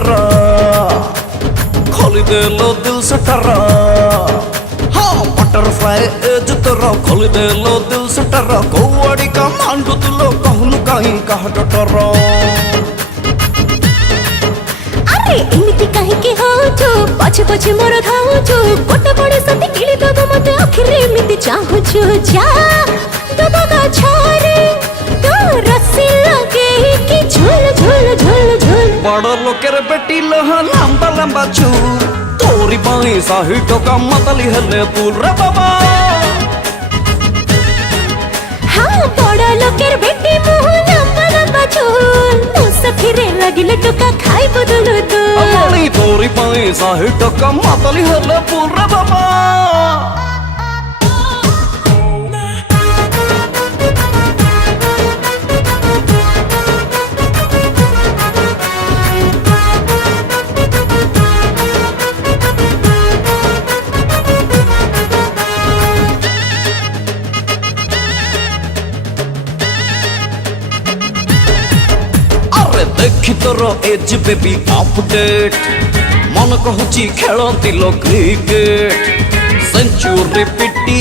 भीतर खोली दे लो दिल से टरा। हाँ बटरफ्लाई एज तेरा खोली दे लो दिल से टरा। कौड़ी का मांडू तुलो कहनु कहीं कहा डटरा। अरे इमिति कहीं के हो जो पछे पछे मोर धाऊ जो गोटे बड़े सती किली दो मते आखिर इमिति चाहू जो जा दबा का छारे तो रस्सी लगे कि झूल झूल झूल झूल। बड़ लोकेर बेटी लहा लंबा लंबा चूल तोरी बाई साही टोका मतली हले पुल रे बाबा। हाँ बड़ा लोकेर बेटी मुँह लंबा लंबा चूल मुसफिरे लगिले टोका खाई बदल दो। अमली तोरी बाई साही टोका मतली हले पुल रे बाबा। देखी तोर एज बेबी अपडेट मन कहूची खेलती लो क्रिकेट। सेंचुरी पिटी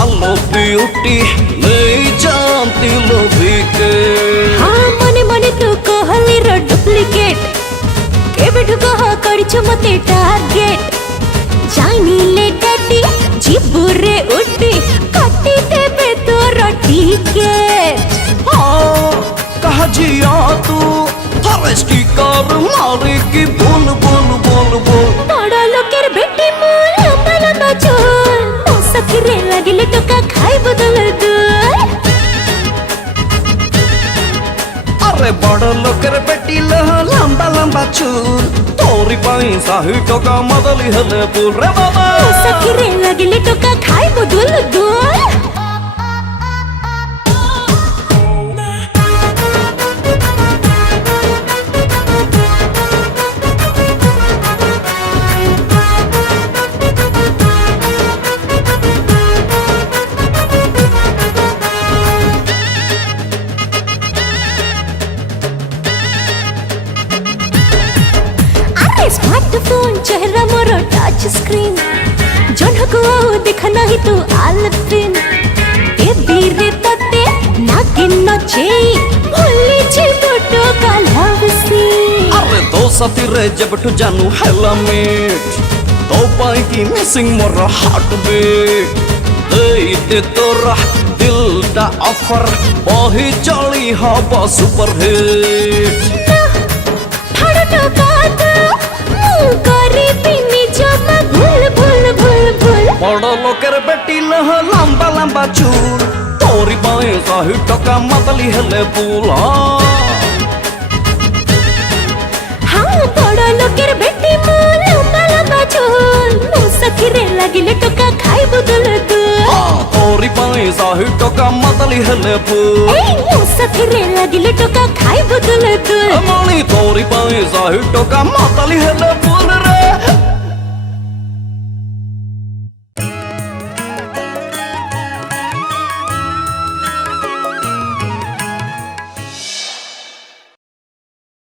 आलो ब्यूटी नहीं जानती लो विकेट। हाँ मने मने तू कहली रो डुप्लीकेट केबे कह करछ मते टारगेट। जानी ले डैडी जिबुरे उठी काटी देबे तोर टिकेट। हाँ कहा जिया तू थारे स्टिकर मारे की बोल बोल बोल बोल। बड़ा लोकेर बेटी मुँह लंबा लंबा चूल मुसफिरे लगिले टोका खाई बदल दो। अरे बड़ लोकेर बेटी लहा लंबा लंबा चूल तोरी पाई साही टोका मदली हले पुल रे बाबा। मुसफिरे लगिले टोका खाई बदल दो। स्मार्टफोन चेहरा मोरो टच स्क्रीन जनक देखा नहीं तू आलपिन ए बीरे तते नागिन नचे भूली छी फोटो का लव सीन। अरे दो साथी रे जब टू जानू हेलमेट तो पाई की मिसिंग मोर हार्ट बीट। दे तोरा दिल दा ऑफर बही चली हवा सुपर हिट। बड़ लोकेर बेटी लहा लंबा लंबा चूल तोरी बाई साही टोका मतली हले पुल। हाँ बड़ा लोकेर बेटी मुँह लंबा लंबा चूल मुसफिरे लगिले टोका खाई बदल दो। तोरी बाई साही टोका मतली हले पुल। मुसफिरे लगिले टोका खाई बदल दो। मणि तोरी बाई साही टोका मतली हले पुल।